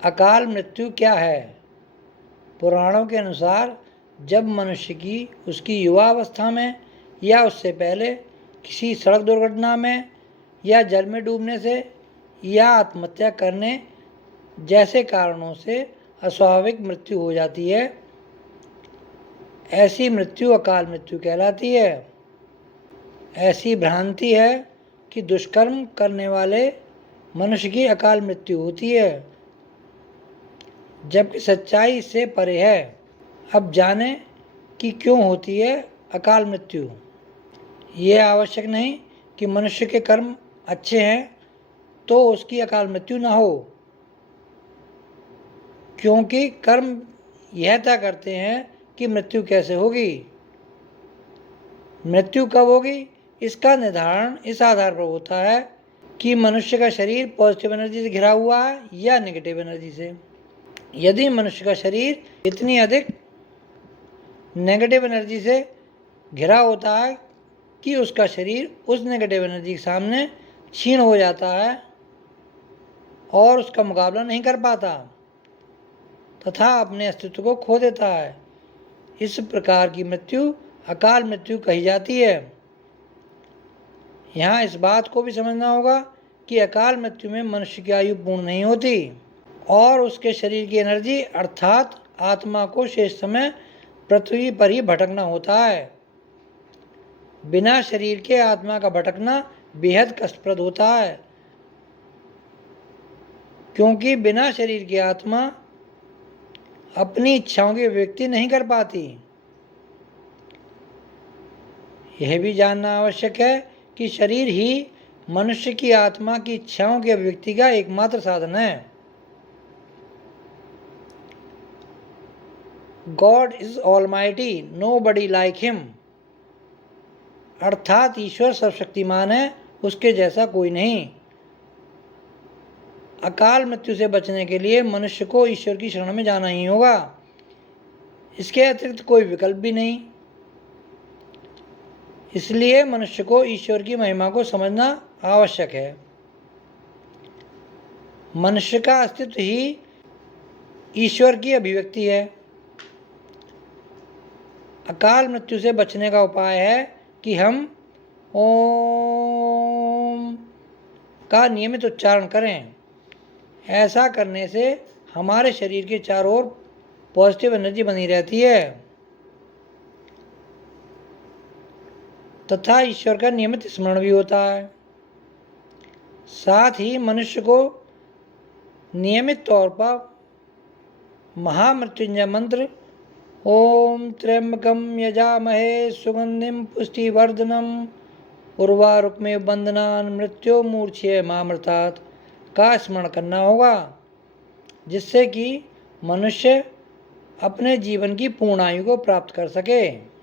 अकाल मृत्यु क्या है? पुराणों के अनुसार जब मनुष्य की उसकी युवावस्था में या उससे पहले किसी सड़क दुर्घटना में या जल में डूबने से या आत्महत्या करने जैसे कारणों से अस्वाभाविक मृत्यु हो जाती है, ऐसी मृत्यु अकाल मृत्यु कहलाती है। ऐसी भ्रांति है कि दुष्कर्म करने वाले मनुष्य की अकाल मृत्यु होती है, जबकि सच्चाई इससे परे है। अब जाने कि क्यों होती है अकाल मृत्यु। ये आवश्यक नहीं कि मनुष्य के कर्म अच्छे हैं तो उसकी अकाल मृत्यु न हो, क्योंकि कर्म यह तय करते हैं कि मृत्यु कैसे होगी। मृत्यु कब होगी इसका निर्धारण इस आधार पर होता है कि मनुष्य का शरीर पॉजिटिव एनर्जी से घिरा हुआ है या नेगेटिव एनर्जी से। यदि मनुष्य का शरीर इतनी अधिक नेगेटिव एनर्जी से घिरा होता है कि उसका शरीर उस नेगेटिव एनर्जी के सामने क्षीण हो जाता है और उसका मुकाबला नहीं कर पाता तथा अपने अस्तित्व को खो देता है, इस प्रकार की मृत्यु अकाल मृत्यु कही जाती है। यहाँ इस बात को भी समझना होगा कि अकाल मृत्यु में मनुष्य की आयु पूर्ण नहीं होती और उसके शरीर की एनर्जी अर्थात आत्मा को शेष समय पृथ्वी पर ही भटकना होता है। बिना शरीर के आत्मा का भटकना बेहद कष्टप्रद होता है, क्योंकि बिना शरीर की आत्मा अपनी इच्छाओं की अभिव्यक्ति नहीं कर पाती। यह भी जानना आवश्यक है कि शरीर ही मनुष्य की आत्मा की इच्छाओं की अभिव्यक्ति का एकमात्र साधन है। God is almighty, nobody like him, अर्थात ईश्वर सर्वशक्तिमान है, उसके जैसा कोई नहीं। अकाल मृत्यु से बचने के लिए मनुष्य को ईश्वर की शरण में जाना ही होगा, इसके अतिरिक्त कोई विकल्प भी नहीं। इसलिए मनुष्य को ईश्वर की महिमा को समझना आवश्यक है। मनुष्य का अस्तित्व ही ईश्वर की अभिव्यक्ति है। अकाल मृत्यु से बचने का उपाय है कि हम ओम का नियमित उच्चारण करें। ऐसा करने से हमारे शरीर के चारों ओर पॉजिटिव एनर्जी बनी रहती है तथा ईश्वर का नियमित स्मरण भी होता है। साथ ही मनुष्य को नियमित तौर पर महामृत्युंजय मंत्र ओम त्र्यंबकम यजामहे सुगंधिम पुष्टिवर्धनम उर्वारुकमेव बंधनान् मृत्यो मूर्छये मामृतात् का स्मरण करना होगा, जिससे कि मनुष्य अपने जीवन की पूर्ण आयु को प्राप्त कर सके।